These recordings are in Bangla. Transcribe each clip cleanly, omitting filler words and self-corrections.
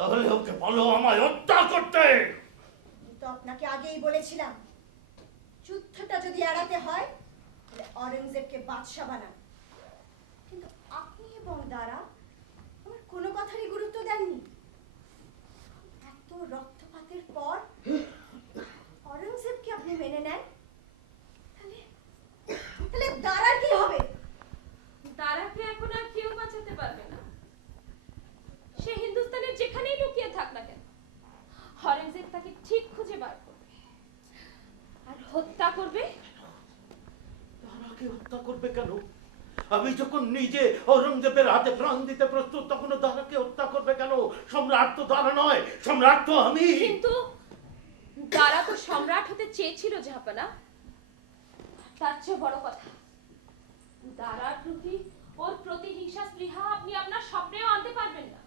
তাহলে ওকে বলো আমায় হত্যা করতে। তো আপনাকে আগেই বলেছিলাম, যুদ্ধটা যদি এড়াতে হয় তাহলে অরঙ্গজেবকে বাদশা বানান। কিন্তু আপনি এবং দারা আমার কোনো কথারই গুরুত্ব দেননি। এত রক্তপাতের পর অরঙ্গজেবকে আপনি মেনে নেন, তাহলে তাহলে দারার কি হবে? দারাকে এখন আর কেউ বাঁচাতে পারবে না। সে হিন্দুস্তানের যেখানেই লুকিয়ে থাক না কেন, অরঙ্গজেব তাকে ঠিক খুঁজে বার করবে আর হত্যা করবে। দারাকে হত্যা করবে কেন? আমি যখন নিজে অরঙ্গজেবের হাতে প্রাণ দিতে প্রস্তুত, তখন দারাকে হত্যা করবে কেন? সম্রাট তো দারা নয়, সম্রাট তো আমি। কিন্তু দারা তো সম্রাট হতে চেয়েছিল জাহাপনা। তার চেয়ে বড় কথা, দারার প্রতি ওর প্রতিহিংসা স্পৃহা আপনি আপনার স্বপ্নেও আনতে পারবেন না।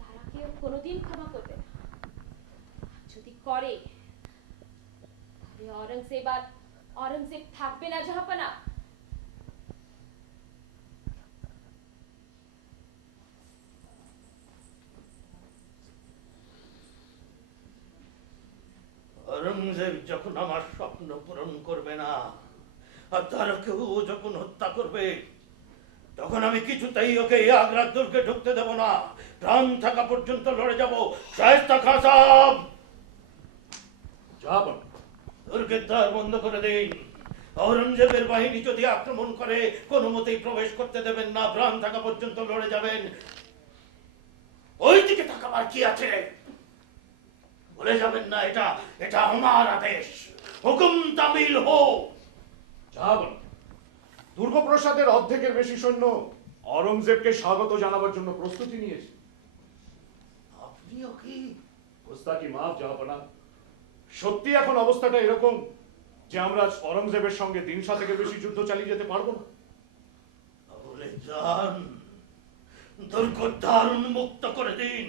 দারাকে ও কোনোদিন ক্ষমা করবে না। যদি করে তাহলে অরঙ্গজেব থাকবে না জাহাপনা। অরঙ্গজেব যখন আমার স্বপ্ন পূরণ করবে না, আর দারাকেও যখন হত্যা করবে, তখন আমি কিছুতেই ওকে আগ্রার দুর্গে ঢুকতে দেব না। প্রাণ থাকা পর্যন্ত লড়ে যাব। শায়েস্তা খাঁ সাহেব, যাব দুর্গের দ্বার বন্ধ করে দিন। অরঙ্গজেবের বাহিনী যদি আক্রমণ করে, কোনো মতেই প্রবেশ করতে দেবেন না। প্রাণ থাকা পর্যন্ত লড়ে যাবেন। ওই দিকে তাকাবার কি আছে? বলে যাবেন না, এটা এটা আমার আদেশ। হুকুম তামিল হো। যাব দুর্গপ্রসাদের অর্ধেকের বেশি সৈন্য অরঙ্গজেবকে স্বাগত জানাবার জন্য প্রস্তুতি নিয়েছে। আপনিও কি? গোস্তাকি মাফ জাহাপনা। সত্যি এখন অবস্থাটা এরকম যে আমরা অরঙ্গজেবের সঙ্গে 3 শতকের বেশি যুদ্ধ চালিয়ে যেতে পারবো না। তাহলে যান, দুর্গ দ্বার উন্মুক্ত করে দিন।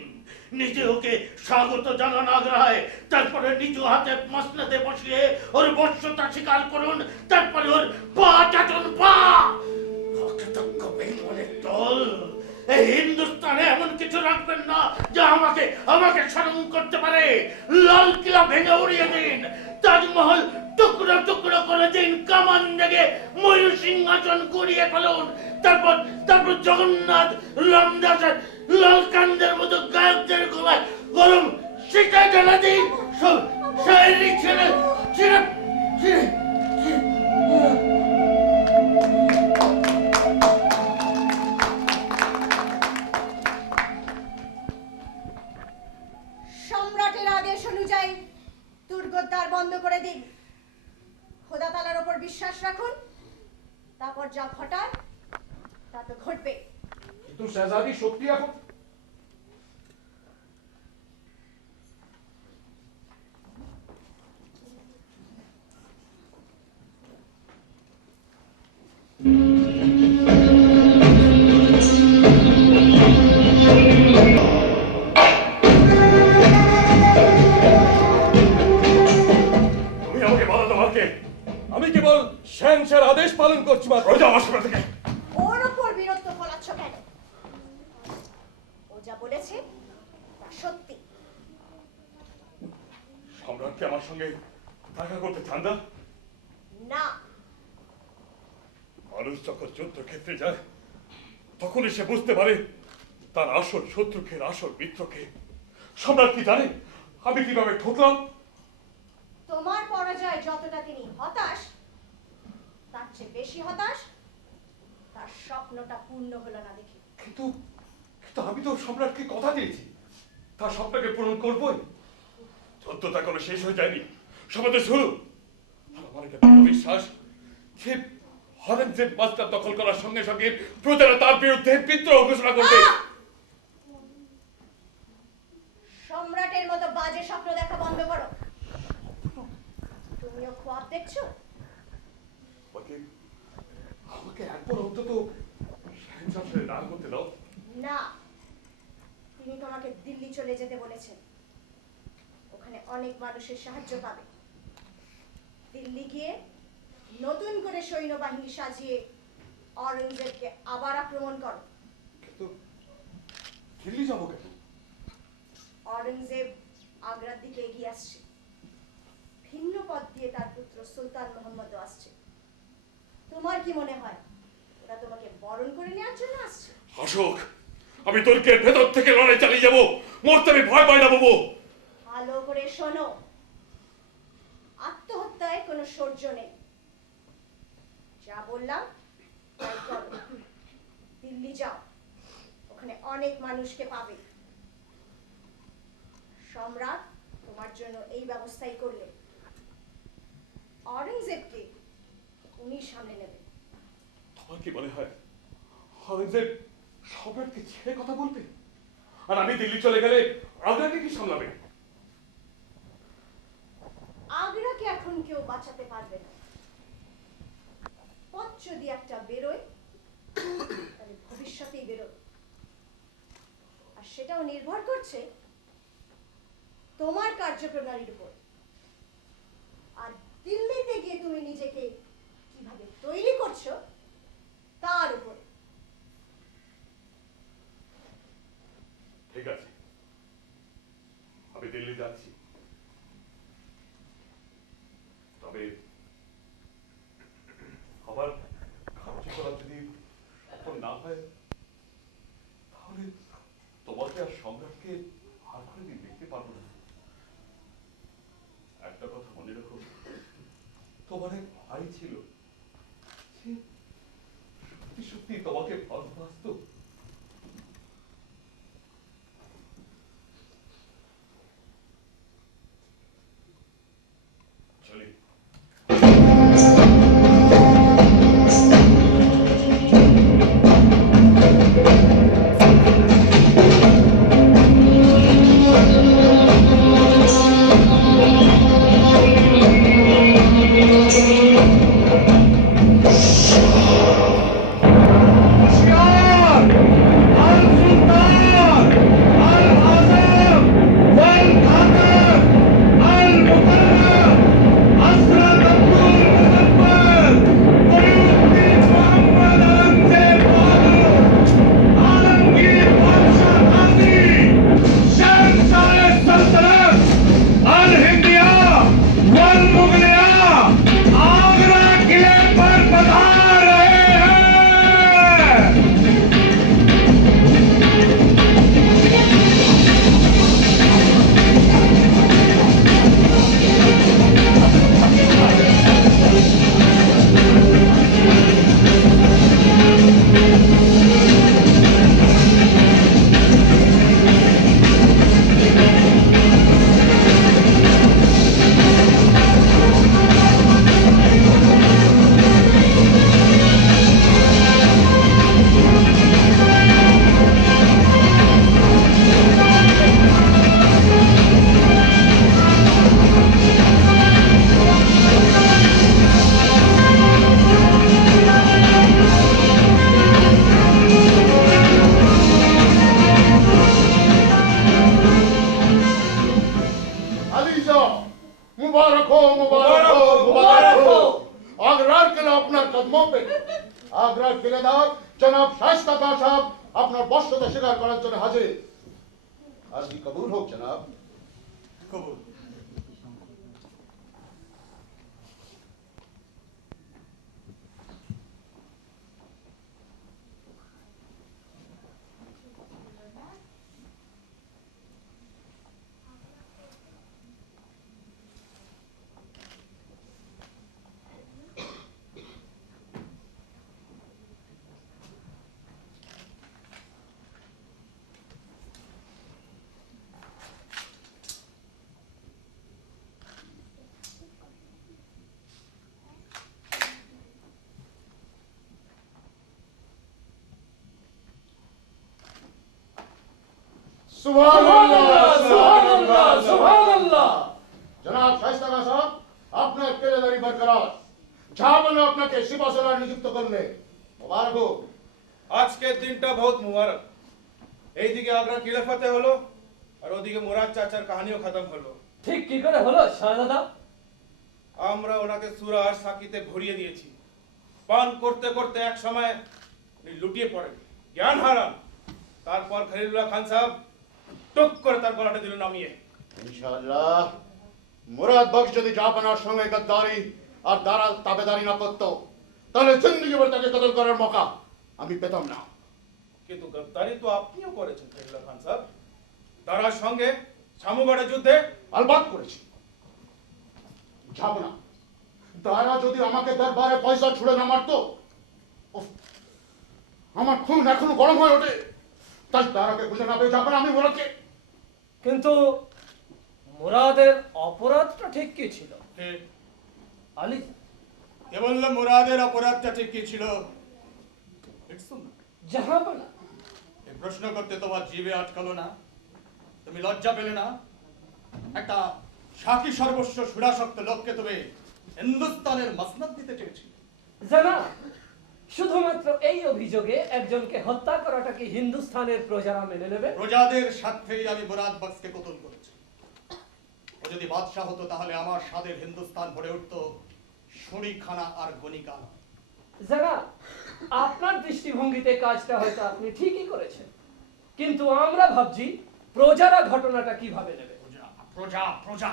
নিজে ওকে স্বাগত জানান আগ্রায়, তারপরে নিজ হাতে মসনদে বসিয়ে ওর বর্ষতা স্বীকার করুন। তারপরে ওর পা চাটুন, পা। অকৃতজ্ঞ বেঈমানের দল, এই হিন্দুস্তানে এমন কিছু রাখবেন না যা আমাকে স্মরণ করতে পারে। লাল কিলা ভেঙে উড়িয়ে দিন, তাজমহল টুকরো টুকরো করে দিন, কামান জেগে ময়ূর সিংহাসন কুড়িয়ে ফেলুন। তারপর জগন্নাথ রামদাসের লালকান্দের মতো গায়কদের গলায় গরম সিটা জ্বালা দিন। সব শায়েরি ছেড়ে ছেড়ে ছেড়ে সম্রাটের আদেশ অনুযায়ী দুর্গদ্বার বন্ধ করে দিন। খোদা তাআলার উপর বিশ্বাস রাখুন, তারপর যা ঘটার তা তো ঘটবে। কিন্তু শেহজাদি সত্যি এখন তুমি আমাকে বলো তোমার কে? আমি কেবল শেনশার আদেশ পালন করছি মাত্র। রোজা আমার সামনে থেকে। ওর উপর বীরত্ব ফলাচ্ছ কেন? ও যা বলেছে তা সত্যি। সম্রাটকে আমার সঙ্গে দেখা করতে চান না? না, মানুষ যখন যুদ্ধক্ষেত্রে যায় তখনই সে বুঝতে পারে তার আসল শত্রুকে, আসল মিত্রকে। সম্রাট কি জানে আমি কিভাবে ঠকলাম? তোমার পরাজয় যতটা তিনি হতাশ, তার চেয়ে বেশি হতাশ তার স্বপ্নটা পূর্ণ হলো না দেখে। কিন্তু কিন্তু আমি তো সম্রাটকে কথা দিয়েছি তার স্বপ্নকে পূরণ করবই। যুদ্ধটা কোনো শেষ হয়ে যায়নি, সমাজে শুরু। আর আমার এটা দৃঢ় বিশ্বাস যে অরঙ্গজেব বাস্তার দখল করার সঙ্গে সঙ্গে প্রজারা তার বিরুদ্ধে বিদ্রোহ ঘোষণা করবে। সম্রাটের মতো বাজে স্বপ্ন দেখা বন্ধ করো। তুমিও খোয়াব দেখছো? আমাকে একবার অন্তত শাহেনশাহের দান করতে দাও। না, তিনি তোমাকে দিল্লি চলে যেতে বলেছেন। ওখানে অনেক মানুষের সাহায্য পাবে। দিল্লি গিয়ে নতুন করে সৈন্যবাহিনী সাজিয়ে অরঙ্গজেবকে আবার আক্রমণ করো। কিন্তু দিল্লি যাবো কেন? औरंगजेब आग्रार दिके एगिয়ে আসছে ভিন্ন পথ দিয়ে তার পুত্র সুলতান মোহাম্মদ আসছে তোমার কি মনে হয় ওরা তোমাকে বরণ করে নেওয়ার জন্য আসছে অশোক, আমি তুর্কের ভেতর থেকে লড়াই চালিয়ে যাব, মরতে আমি ভয় পাই না বাবু। ভালো করে শোনো আত্মহত্যায় কোনো সৌর্য নেই যা বললাম তাই করো দিল্লি যাও ওখানে অনেক মানুষকে পাবে সম্রাট তোমার জন্য এই ব্যবস্থাই করলে औरंगजेबকে উনি সামনে নেবেন তোমার কি মনে হয় औरंगजेब সম্রাটকে ছেড়ে কথা বলবে? আর আমি দিল্লি চলে গেলে আগ্রাকে কি সামলাবে? আগ্রাকে এখন কেউ বাঁচাতে পারবে না পথ যদি একটা বেরোয় তাহলে ভবিষ্যতেই বেরোবে আর সেটাও নির্ভর করছে তোমার কার্যপ্রণালীর উপর আর দিল্লিতে গিয়ে তুমি নিজেকে কিভাবে তৈরি করছো তার উপর ঠিক আছে, আমি দিল্লি যাচ্ছি, তবে আমার কার্যকলাপ যদি সফল না হয় তাহলে তোমাকে আর সম্রাটকে আর কোনোদিন দেখতে পারবো না। একটা কথা মনে রাখো, তোমার এক ভাই ছিল, সে সত্যি সত্যি তোমাকে ভালোবাসতো। চলি। मुबारक हो मुबारक हो मुबारक हो आगरार किला আপনার কদমों पे आगरार किलेदार जनाब शाइस्ता खान साहब আপনার বর্ষতা স্বীকার করার জন্য হাজির আরজি কবুল হোক জনাব কবুল জনাব শাইস্তা খান সাহেব আপনার কেলেদারি বরকরার জাহাপনা আপনাকে সিপাহসালার নিযুক্ত করলে মুবারক হোক আজকের দিনটা বহুত মুবারক এইদিকে আগ্রা খিলাফতে হলো আর ওদিকে মুরাদ চাচার কাহিনীও খতম হলো ঠিক কি করে হলো শাহজাদা আমরা ওনাকে সুরা আর সাকিতে ভরিয়ে দিয়েছি পান করতে করতে এক সময় উনি লুটিয়ে পড়েন জ্ঞান হারান তারপর খলিলুল্লাহ খান সাহেব টুক করে তার গলাটা দিল নামিয়ে। ইনশাআল্লাহ মুরাদ বক্স যদি জাহাপনার সঙ্গে গদ্দারি আর দারা তাবেদারি না করতো তাহলে জিন্দগি ভর তাকে কতল করার মৌকা আমি পেতাম না। কিন্তু গদ্দারি তো আপনিও করেছেন খলিলুল্লাহ খান সাহেব। দারার সঙ্গে ছামুগড়ের যুদ্ধে আলবাত করেছি। জাহাপনা দারা যদি আমাকে দরবারে পয়সা ছুড়ে না মারতো, উফ, আমার খুন এখনো গরম হয়ে ওঠে। তাই দারাকে খুঁজে না পেয়ে জাহাপনা আমি মুরাদকে। কিন্তু মুরাদের অপরাধটা ঠিক কি ছিল? আলী কে বললো মুরাদের অপরাধটা ঠিক কি ছিল? জাহাপনা, এই প্রশ্ন করতে তোমার জিভে আটকালো না? তুমি লজ্জা পেলে না? একটা সাকি সর্বস্ব সুরাসক্ত লোককে তুমি হিন্দুস্তানের মসনদ দিতে চেয়েছিলে। জানা, শুধুমাত্র এই অভিযোগে একজনকে হত্যা করাটা কি হিন্দুস্তানের প্রজারা মেনে নেবে? প্রজাদের স্বার্থেই আমি মুরাদ বক্সকে কতল করেছি। ও যদি বাদশাহ হতো তাহলে আমার স্বাদের হিন্দুস্তান ভরে উঠতো শুঁড়িখানা আর গণিকানা। জানা, আপনার দৃষ্টিভঙ্গিতে কাজটা হয়তো আপনি ঠিকই করেছেন, কিন্তু আমরা ভাবছি প্রজারা ঘটনাটা কিভাবে নেবে। প্রজা প্রজা প্রজা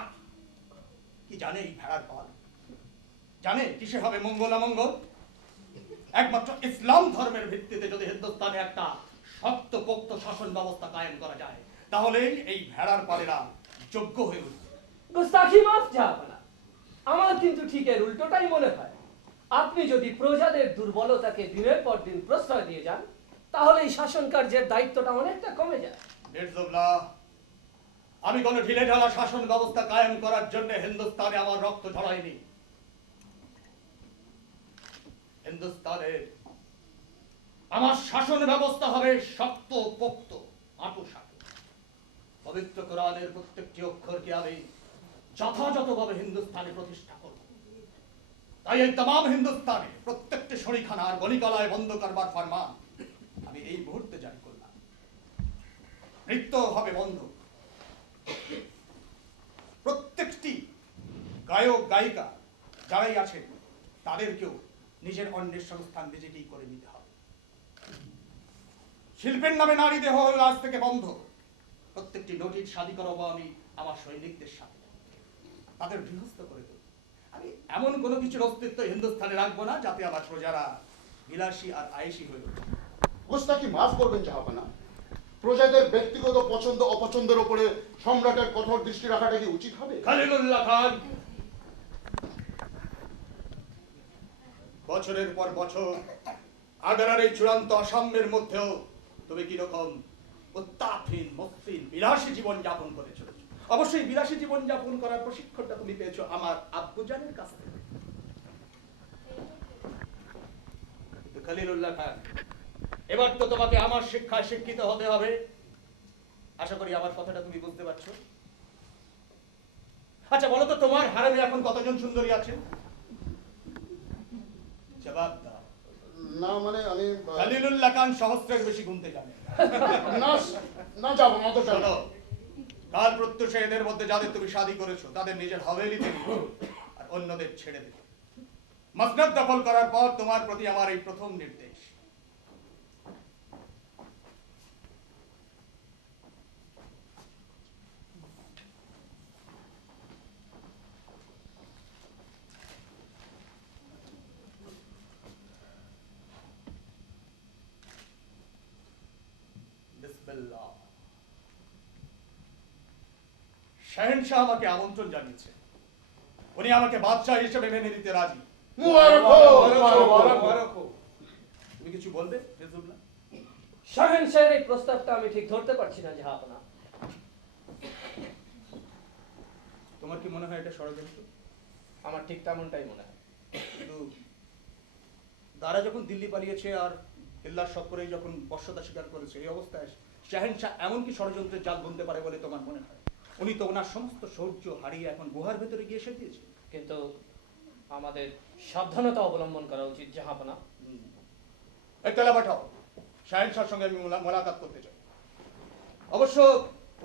কি জানে এই ভেড়ার পাল? জানে কিসে হবে মঙ্গল অমঙ্গল? একমাত্র ইসলাম ধর্মের ভিত্তিতে যদি হিন্দুস্তানে একটা শক্ত পোক্ত শাসন ব্যবস্থা কায়েম করা যায় তাহলে এই ভেড়ার পালেরা যোগ্য হয়ে উঠবে। গুস্তাখি মাফ জাহাপনা, আমার কিন্তু ঠিক এর উল্টোটাই মনে হয়। আপনি যদি প্রজাদের দুর্বলতাকে দিনের পর দিন প্রশ্রয় দিয়ে যান তাহলে এই শাসন কার্যের দায়িত্বটা অনেকটা কমে যায়। মির্জুল্লাহ, আমি কোনো ঢিলে ঢালা শাসন ব্যবস্থা কায়েম করার জন্য হিন্দুস্তানে আমার রক্ত ঝরাইনি। হিন্দুস্তানে আমার শাসন ব্যবস্থা হবে শক্ত পোক্ত আঁটুসাঁটু। পবিত্র কোরআনের প্রত্যেকটি অক্ষরকে আমি যথাযথভাবে হিন্দুস্তানে প্রতিষ্ঠা করব। তাই এই तमाम হিন্দুস্তানে প্রত্যেকটি শরীখানা আর গলিগালায় বন্ধ করবার ফরমান আমি এই মুহূর্তে জারি করলাম। নৃত্য হবে বন্ধ। প্রত্যেকটি গায়ক গায়িকা যারাই আছেন তাদেরকেও নিজের অন্যের সংস্থান নিজেকেই করে নিতে হবে। শিল্পের নামে নারী দেহ আজ থেকে বন্ধ। প্রত্যেকটি নোটিশ শাদী করাবো আমি আমার সৈনিকদের সাথে, তাদের গৃহস্থ করে দেব। আমি এমন কোনো কিছুর অস্তিত্ব হিন্দুস্তানে রাখবো না যাতে আমার প্রজারা বিলাসী আর আয়েশি হয়ে ওঠে। গুস্তাখি মাফ করবেন জাহাপনা, প্রজাদের ব্যক্তিগত পছন্দ অপছন্দের উপরে সম্রাটের কঠোর দৃষ্টি রাখাটা কি উচিত হবে? খলিলুল্লাহ খান, বছরের পর বছর আগ্রার এই চূড়ান্ত অসাম্যের মধ্যেও তুমি কিরকম উত্তাপহীন মসৃণ বিলাসী জীবন যাপন করে চলেছো। অবশ্যই বিলাসী জীবন যাপন করার প্রশিক্ষণটা তুমি পেয়েছো আমার আব্বুজানের কাছ থেকে। কিন্তু খলিলুল্লাহ খান, এবার তো তোমাকে আমার শিক্ষায় শিক্ষিত হতে হবে। আশা করি আমার কথাটা তুমি বুঝতে পারছো। আচ্ছা বলো তো, তোমার হারেমে এখন কতজন সুন্দরী আছেন? জবাব দাও। না মানে আমি খলিলুল্লাহ খান সহস্রের বেশি গুনতে জানেন। না না যাব না তো শোনো, কাল প্রত্যুষে এদের মধ্যে যাদের তুমি শাদী করেছো তাদের নিজের হাভেলিতে নিও আর অন্যদের ছেড়ে দেবে। মসনদ দখল করার পর তোমার প্রতি আমার এই প্রথম নির্দেশ। বিসমিল্লাহ। শাহেনশাহ আমাকে আমন্ত্রণ জানিয়েছে। উনি আমাকে বাদশাহ হিসেবে মেনে নিতে রাজি। মুবারক হোক, মুবারক হোক। তুমি কিছু বলবে রেজুল্লাহ? শাহেনশাহের এই প্রস্তাবটা আমি ঠিক ধরতে পারছি না জাহাপনা। তোমার কি মনে হয় এটা ষড়যন্ত্র? আমার ঠিক তেমনটাই মনে হয়। কিন্তু দারা যখন দিল্লি পালিয়েছে আর হিল্লার সক্করেই যখন বশ্যতা স্বীকার করেছে, এই অবস্থায় শাহেনশাহ এমন কি ষড়যন্ত্রের জাল বুনতে পারে বলে তোমার মনে হয়? উনি তো ওনার সমস্ত শৌর্য হারিয়ে এখন গুহার ভেতরে গিয়ে এসে দিয়েছে। কিন্তু আমাদের সাবধানতা অবলম্বন করা উচিত জাহাপনা। একতলা পাঠাও, শাহেনশাহর সঙ্গে আমি মোলাকাত করতে চাই। অবশ্য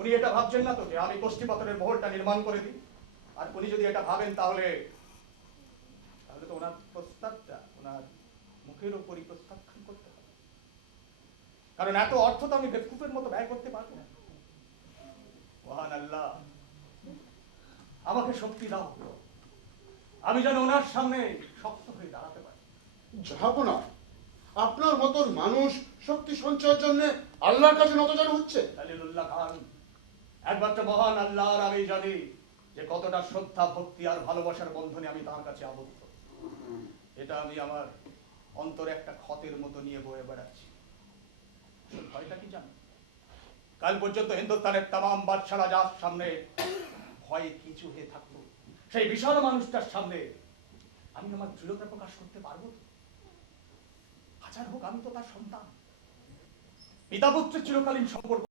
উনি এটা ভাবছেন না তো যে আমি কোষ্ঠী পাথরের মহলটা নির্মাণ করে দিই? আর উনি যদি এটা ভাবেন তাহলে তাহলে তো ওনার প্রস্তাবটা ওনার মুখের ওপরই প্রত্যাখ্যান করতে হবে। কারণ এত অর্থ তো আমি বেকুফের মতো ব্যয় করতে পারবো না। আমাকে শক্তি দাও, আমি যেন ওনার সামনে শক্ত হয়ে দাঁড়াতে পারি। জাহাপনা, আপনার মতন মানুষ শক্তি সঞ্চয়ের জন্য আল্লাহর কাছে নতজানু হচ্ছে। খলিলুল্লাহ খান, একমাত্র মহান আল্লাহর আমি জানি যে কতটা শ্রদ্ধা, ভক্তি আর ভালোবাসার বন্ধনে আমি তার কাছে আবদ্ধ। এটা আমি আমার অন্তরে একটা ক্ষতের মতো নিয়ে বয়ে বেড়াচ্ছি। আসল ভয়টা কি জানো? কাল পর্যন্ত হিন্দুস্তানের তামাম বাদশারা যার সামনে ভয়ে কিছু হয়ে থাকতো, সেই বিশাল মানুষটার সামনে আমি আমার দৃঢ়তা প্রকাশ করতে পারবো তো? হাজার হোক, আমি তো তার সন্তান। পিতা পুত্রের চিরকালীন সম্পর্ক